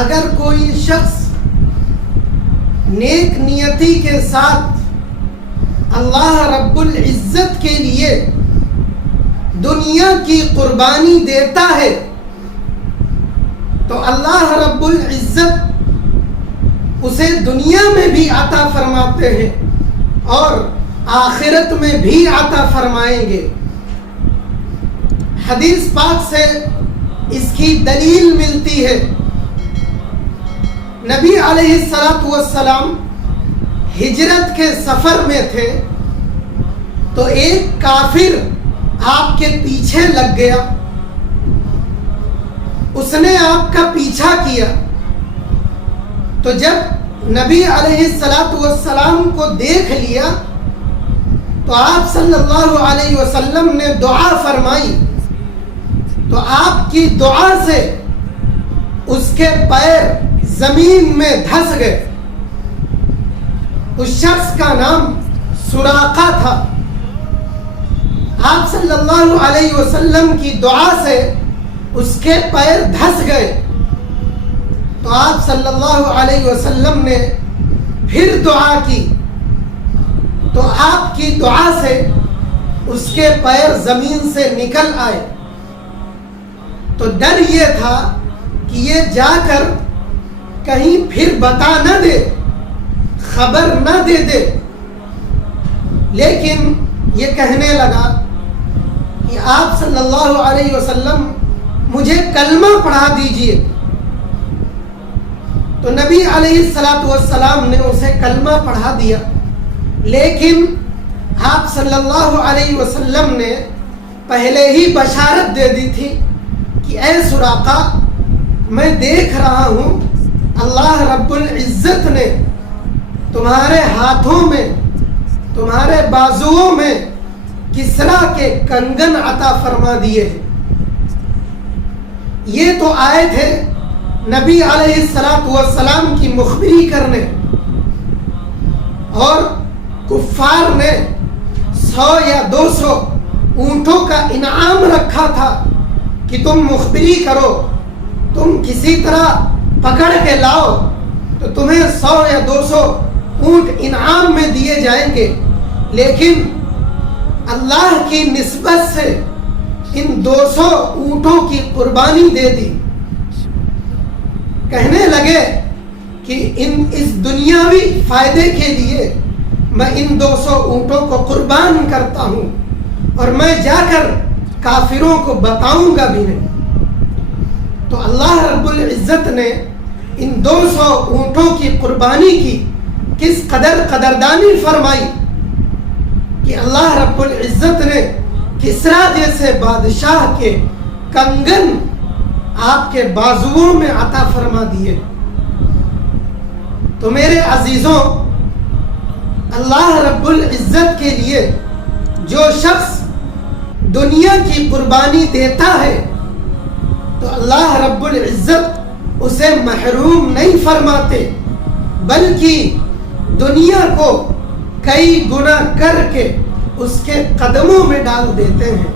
اگر کوئی شخص نیک نیتی کے ساتھ اللہ رب العزت کے لیے دنیا کی قربانی دیتا ہے تو اللہ رب العزت اسے دنیا میں بھی عطا فرماتے ہیں اور آخرت میں بھی عطا فرمائیں گے۔ حدیث پاک سے اس کی دلیل ملتی ہے۔ نبی علیہ السلام ہجرت کے سفر میں تھے تو ایک کافر آپ کے پیچھے لگ گیا، اس نے آپ کا پیچھا کیا، تو جب نبی علیہ السلام کو دیکھ لیا تو آپ صلی اللہ علیہ وسلم نے دعا فرمائی، تو آپ کی دعا سے اس کے پیر زمین میں دھس گئے۔ اس شخص کا نام سراقہ تھا۔ آپ صلی اللہ علیہ وسلم کی دعا سے اس کے پیر دھس گئے تو آپ صلی اللہ علیہ وسلم نے پھر دعا کی تو آپ کی دعا سے اس کے پیر زمین سے نکل آئے۔ تو ڈر یہ تھا کہ یہ جا کر کہیں پھر بتا نہ دے، خبر نہ دے دے، لیکن یہ کہنے لگا کہ آپ صلی اللہ علیہ وسلم مجھے کلمہ پڑھا دیجئے۔ تو نبی علیہ السلام نے اسے کلمہ پڑھا دیا، لیکن آپ صلی اللہ علیہ وسلم نے پہلے ہی بشارت دے دی تھی کہ اے سراقہ، میں دیکھ رہا ہوں اللہ رب العزت نے تمہارے ہاتھوں میں، تمہارے بازوؤں میں کسرا کے کنگن عطا فرما دیے ہیں۔ یہ تو آئے تھے نبی علیہ السلام کی مخبری کرنے، اور کفار نے 100 یا 200 اونٹوں کا انعام رکھا تھا کہ تم مخبری کرو، تم کسی طرح پکڑ کے لاؤ تو تمہیں 100 یا 200 اونٹ انعام میں دیے جائیں گے، لیکن اللہ کی نسبت سے ان 200 اونٹوں کی قربانی دے دی۔ کہنے لگے کہ اس دنیاوی فائدے کے لیے میں ان 200 اونٹوں کو قربان کرتا ہوں اور میں جا کر کافروں کو بتاؤں گا بھی نہیں۔ تو اللہ رب العزت نے ان 200 اونٹوں کی قربانی کی کس قدر قدردانی فرمائی کہ اللہ رب العزت نے کسرا جیسے بادشاہ کے کنگن آپ کے بازوؤں میں عطا فرما دیے۔ تو میرے عزیزوں، اللہ رب العزت کے لیے جو شخص دنیا کی قربانی دیتا ہے تو اللہ رب العزت اسے محروم نہیں فرماتے، بلکہ دنیا کو کئی گنا کر کے اس کے قدموں میں ڈال دیتے ہیں۔